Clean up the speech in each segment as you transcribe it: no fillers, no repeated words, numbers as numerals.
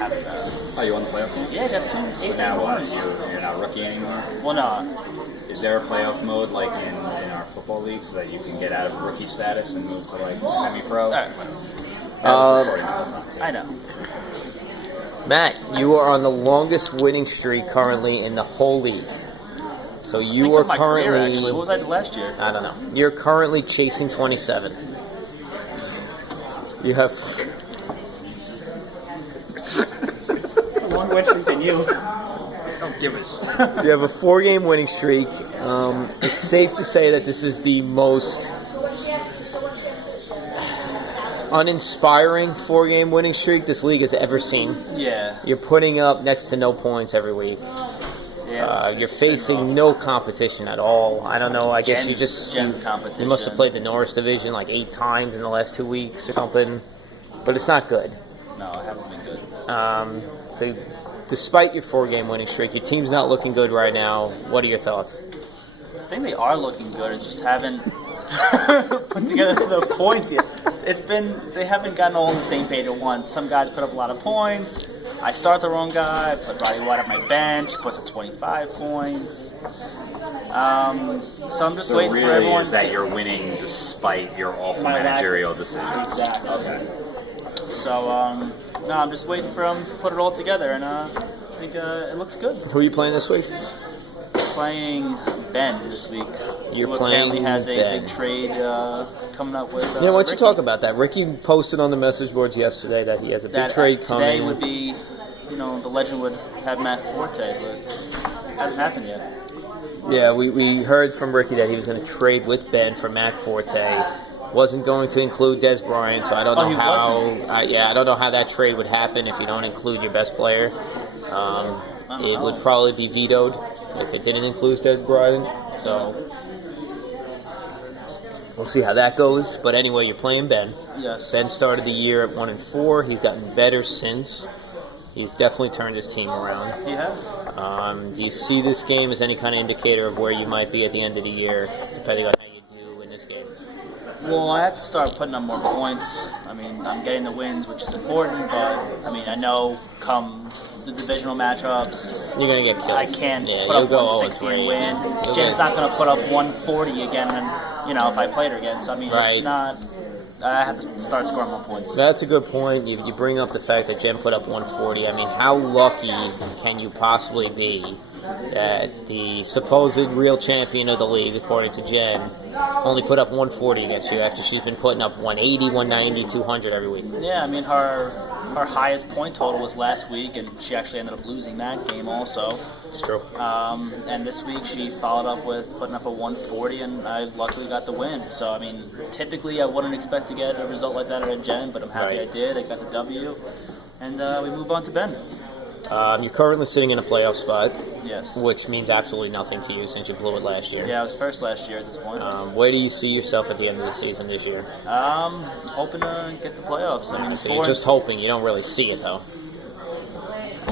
haven't. Oh, you won the playoff mode? Yeah, I got 2 So 8 now what? ones. You're not a rookie anymore? Well, no. Is there a playoff mode like in our football league so that you can get out of rookie status and move to like semi-pro? All right. I was recording the whole time too. I know. Matt, you are on the longest winning streak currently in the whole league. So you Think are of my career, currently. actually. What was I last year? I don't know. You're currently chasing 27. You have. One win streak than you. Don't give it. You have a 4-game winning streak. It's safe to say that this is the most uninspiring 4-game winning streak this league has ever seen. Yeah. You're putting up next to no points every week. Yeah, You're facing no competition at all. I don't know. I guess Jen's competition. You must have played the Norris division like 8 times in the last 2 weeks or something. But it's not good. No, it hasn't been good. So, despite your 4-game winning streak, your team's not looking good right now. What are your thoughts? I think they are looking good. It's just haven't put together the points yet. They haven't gotten all on the same page at once. Some guys put up a lot of points. I start the wrong guy. I put Roddy White on my bench. Puts up 25 points. So I'm just waiting really for everyone. Is that you're winning despite your awful managerial decisions? Exactly. Okay. So no, I'm just waiting for them to put it all together, and I think it looks good. Who are you playing this week? Playing Ben this week. You're who playing apparently has a Ben. big trade coming up with. Yeah, why don't you Ricky. talk about that? Ricky posted on the message boards yesterday that he has a big That trade coming. today would be, the legend would have Matt Forte, but it hasn't happened yet. Yeah, we heard from Ricky that he was going to trade with Ben for Matt Forte. Wasn't going to include Des Bryant, so I don't know how. I don't know how that trade would happen if you don't include your best player. It would probably be vetoed if it didn't include Des Bryant. So we'll see how that goes. But anyway, you're playing Ben. Yes. Ben started the year at 1-4. He's gotten better since. He's definitely turned his team around. He has. Do you see this game as any kind of indicator of where you might be at the end of the year, depending on how you do in this game? Well, I have to start putting up more points. I mean, I'm getting the wins, which is important, but I know come the divisional matchups, You're going to get killed. I can't Yeah, put you'll up go 160 and 0-3. win. You'll Jen's go- not going to put up 140 again, and if I played her again. So Right. it's not. I have to start scoring more points. That's a good point. You bring up the fact that Jen put up 140. I mean, how lucky can you possibly be that the supposed real champion of the league, according to Jen, only put up 140 against you after she's been putting up 180, 190, 200 every week? Yeah, I mean, her highest point total was last week, and she actually ended up losing that game also. It's true. And this week she followed up with putting up a 140, and I luckily got the win. So, I mean, typically I wouldn't expect to get a result like that at a Gen, but I'm happy Right. I did. I got the W, and we move on to Ben. You're currently sitting in a playoff spot, Yes. which means absolutely nothing to you since you blew it last year. Yeah, I was first last year at this point. Where do you see yourself at the end of the season this year? Hoping to get the playoffs. I mean, So you're just hoping. You don't really see it, though.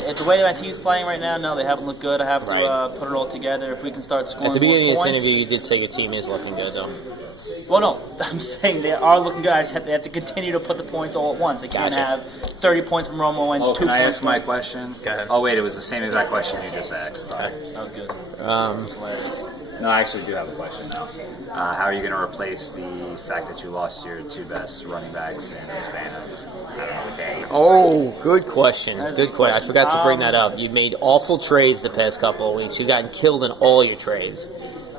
the way my team's playing right now, no, they haven't looked good. I have to Right. put it all together. If we can start scoring At the beginning more of this points. interview, you did say your team is looking good, though. Well, no, I'm saying they are looking good. They have to continue to put the points all at once. They can't Gotcha. have 30 points from Romo and 2 Can I points ask my from... question? Go ahead. Oh, wait, it was the same exact question you just asked. That was good. Hilarious. No, I actually do have a question now. How are you going to replace the fact that you lost your 2 best running backs in a span of, I don't know, a day? Oh, good question. That is a Good good question. I question. forgot to bring that up. You made awful trades the past couple of weeks. You've gotten killed in all your trades.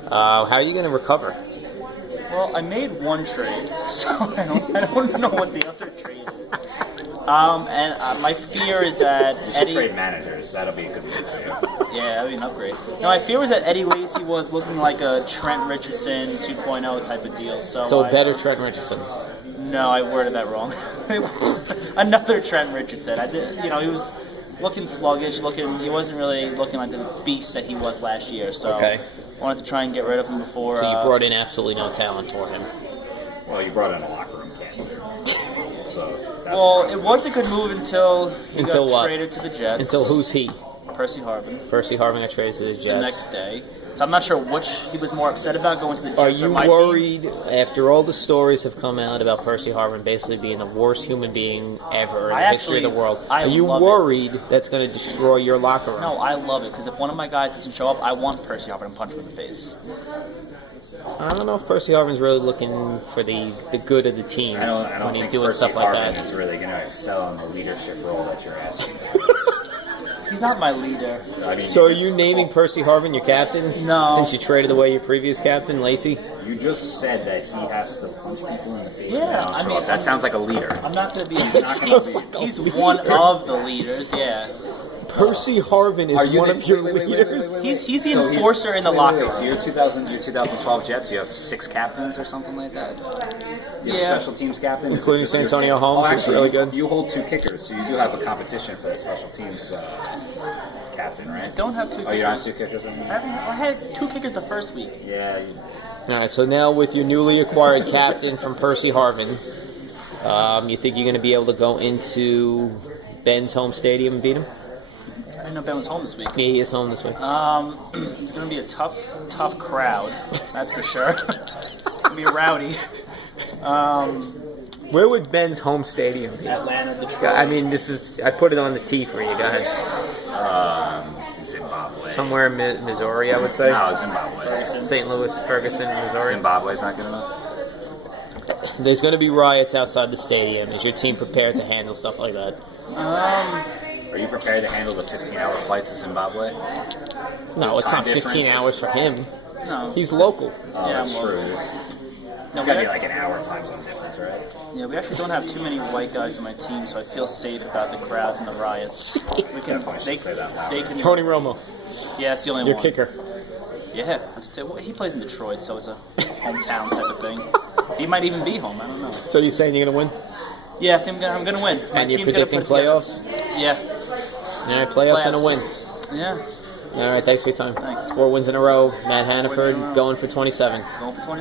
How are you going to recover? Well, I made one trade, so I don't know what the other trade is. And my fear is that You should Eddie... trade managers. That'll be a good move for you. Yeah, that'd be an upgrade. No, my fear was that Eddie Lacy was looking like a Trent Richardson 2.0 type of deal. So I, better Trent Richardson. No, I worded that wrong. Another Trent Richardson. I did. He was looking sluggish. He wasn't really looking like the beast that he was last year. So Okay. I wanted to try and get rid of him before. So you brought in absolutely no talent for him. Well, you brought in a locker room cancer. So that's Well, it was a good move until he Until got what? traded to the Jets. Until who's he? Percy Harvin. Percy Harvin got traded to the Jets. The next day. So I'm not sure which he was more upset about, going to the Jets Are or you my team. worried, after all the stories have come out about Percy Harvin basically being the worst human being ever in the history of the world, I are you love worried that's going to destroy your locker room? No, I love it, because if one of my guys doesn't show up, I want Percy Harvin to punch him in the face. I don't know if Percy Harvin's really looking for the good of the team I don't when he's think doing Percy stuff like Harvin that. is really going to excel in the leadership role that you're asking for. He's not my leader. I mean, So are you naming Percy Harvin your captain? No. Since you traded away your previous captain, Lacey? You just said that he has to punch people in the face. Yeah, when they don't I show mean, up. That sounds like a leader. I'm not going to be. not gonna be- He's one of the leaders. Yeah. Percy Harvin is one of your leaders. He's the enforcer in the locker room. So your 2012 Jets, you have 6 captains or something like that? You have Yeah. special teams captain? Including Is it just Santonio your- Holmes, who's actually, really good. You hold 2 kickers, so you do have a competition for the special teams captain, right? Don't have 2 kickers. Oh, you don't have 2 kickers anymore? I had 2 kickers the first week. Yeah. All right, so now with your newly acquired captain from Percy Harvin, you think you're going to be able to go into Ben's home stadium and beat him? I didn't know Ben was home this week. Yeah, he is home this week. It's going to be a tough crowd. That's for sure. It's going to be rowdy. Where would Ben's home stadium be? Atlanta, Detroit. I mean, I put it on the tee for you. Go ahead. Zimbabwe. Somewhere in Missouri, I would say. No, Zimbabwe. St. Louis, Ferguson, Missouri. Zimbabwe's not good enough? There's going to be riots outside the stadium. Is your team prepared to handle stuff like that? Are you prepared to handle the 15-hour flight to Zimbabwe? No, it's not Time 15 difference? hours for him. No. He's local. Oh, Yeah, that's I'm true. local. It's No, got to we be like an hour time zone difference, right? Yeah, we actually don't have too many white guys on my team, so I feel safe about the crowds and the riots. We can, Definitely they, should say that loud. they can. Tony Romo, Yeah, it's the only your one. kicker. Yeah, well, he plays in Detroit, so it's a hometown type of thing. He might even be home. I don't know. So you're saying you're going to win? Yeah, I think I'm gonna win. My And you're team's gonna predicting put it together. playoffs? Yeah. All right, playoffs and a win. Yeah. All right, thanks for your time. Thanks. 4 wins in a row. Matt wins in a Hannaford row. going for 27. Going for 27.